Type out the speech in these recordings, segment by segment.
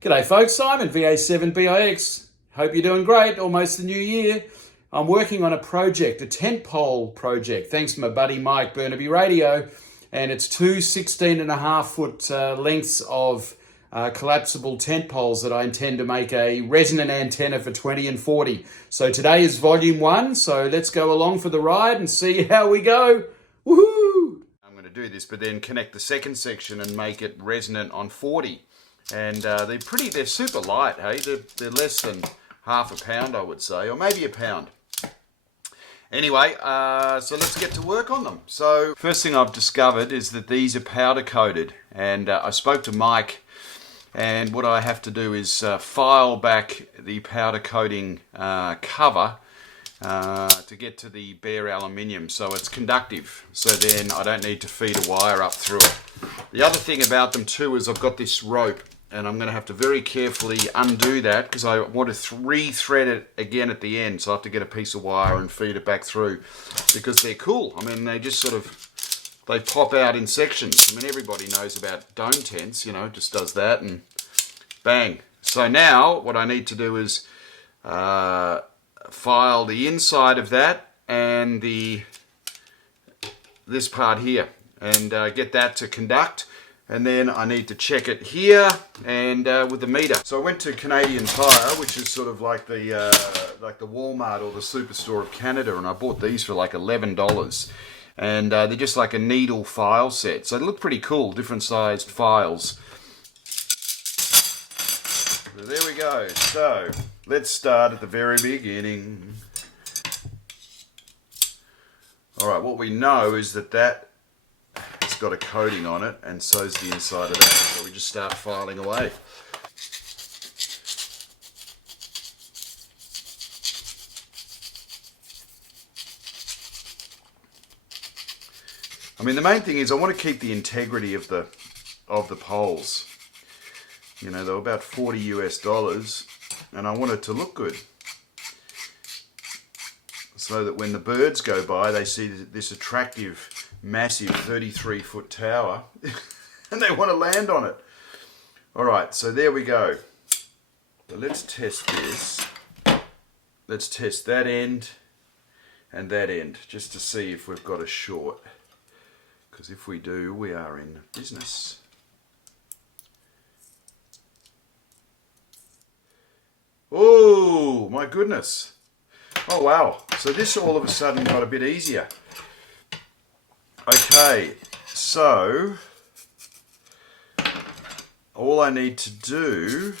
G'day folks, Simon, VA7BIX. Hope you're doing great, almost the new year. I'm working on a project, a tent pole project, thanks to my buddy Mike, Burnaby Radio, and it's two 16.5 foot lengths of collapsible tent poles that I intend to make a resonant antenna for 20 and 40. So today is volume 1, so let's go along for the ride and see how we go. Woohoo! I'm going to do this, but then connect the second section and make it resonant on 40. And they're super light, hey? They're less than half a pound, I would say, or maybe a pound. Anyway, so let's get to work on them. So first thing I've discovered is that these are powder coated, and I spoke to Mike, and what I have to do is file back the powder coating cover to get to the bare aluminium, so it's conductive, so then I don't need to feed a wire up through it. The other thing about them too is I've got this rope, and I'm going to have to very carefully undo that because I want to re-thread it again at the end, so I have to get a piece of wire and feed it back through because they're cool. I mean, they just they pop out in sections. I mean, everybody knows about dome tents, you know, just does that and bang. So now what I need to do is file the inside of that and this part here and get that to conduct. And then I need to check it here and with the meter. So I went to Canadian Tire, which is sort of like the Walmart or the Superstore of Canada, and I bought these for like $11. And they're just like a needle file set. So they look pretty cool, different sized files. So there we go. So let's start at the very beginning. All right, what we know is that got a coating on it, and so's the inside of that. So we just start filing away. I mean, the main thing is I want to keep the integrity of the poles. You know, they were about $40 US, and I want it to look good, so that when the birds go by, they see this attractive, massive 33-foot tower and they want to land on it. Alright, so there we go. So let's test this. Let's test that end and that end just to see if we've got a short. Because if we do, we are in business. Oh my goodness. Oh wow. So this all of a sudden got a bit easier. Okay, so all I need to do,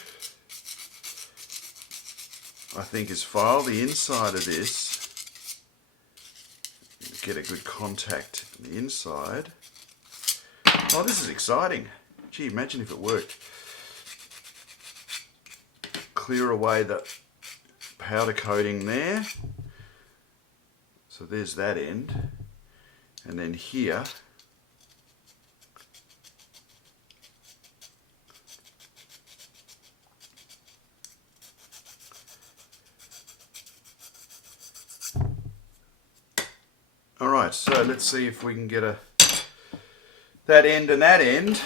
I think, is file the inside of this, get a good contact on the inside. Oh, this is exciting. Gee, imagine if it worked. Clear away the powder coating there. So there's that end. And then here, alright, so let's see if we can get that end and that end.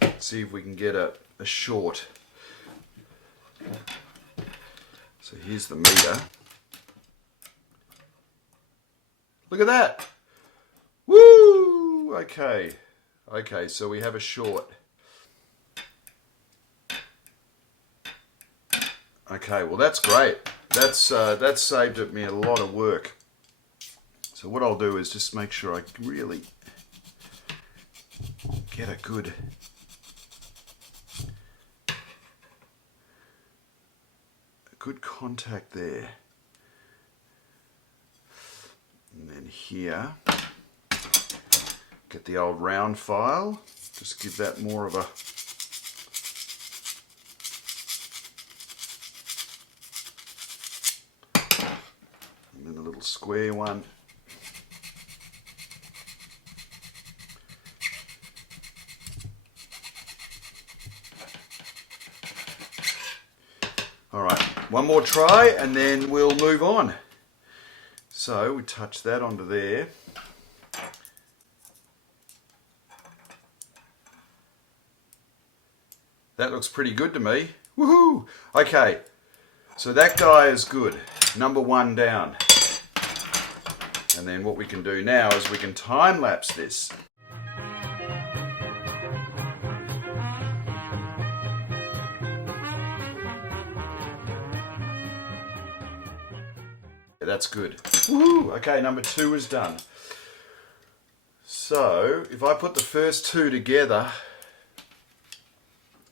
Let's see if we can get a short. So here's the meter. Look at that. Woo! Okay. Okay, so we have a short. Okay, well that's great. That's saved me a lot of work. So what I'll do is just make sure I really get a good contact there. And then here, get the old round file, just give that more of a and then a little square one. Alright, one more try and then we'll move on. So we touch that onto there. That looks pretty good to me. Woohoo! Okay, so that guy is good. Number 1 down. And then what we can do now is we can time lapse this. That's good. Woo! Okay, number 2 is done. So, if I put the first 2 together,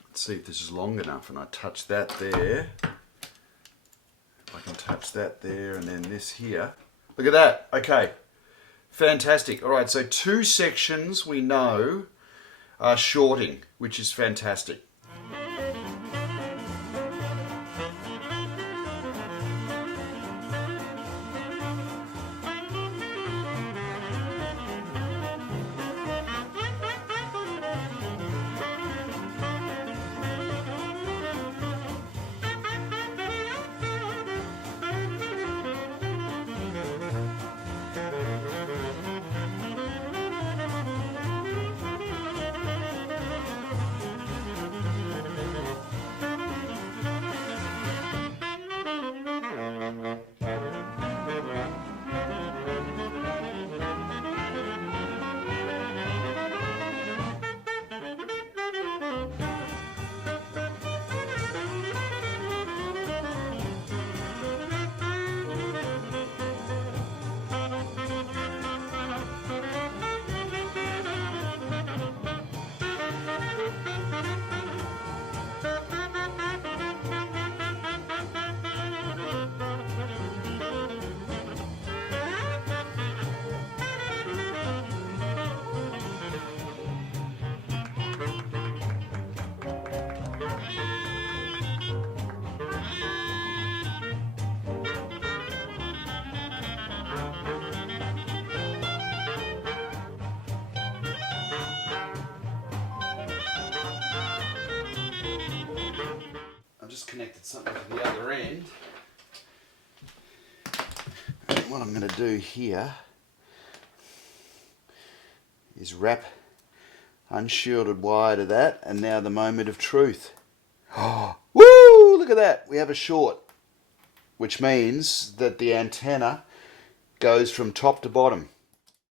let's see if this is long enough, and I touch that there. I can touch that there, and then this here. Look at that. Okay, fantastic. All right, so 2 sections we know are shorting, which is fantastic. Just connected something to the other end. And what I'm going to do here is wrap unshielded wire to that, and now the moment of truth. Oh, woo! Look at that. We have a short, which means that the antenna goes from top to bottom.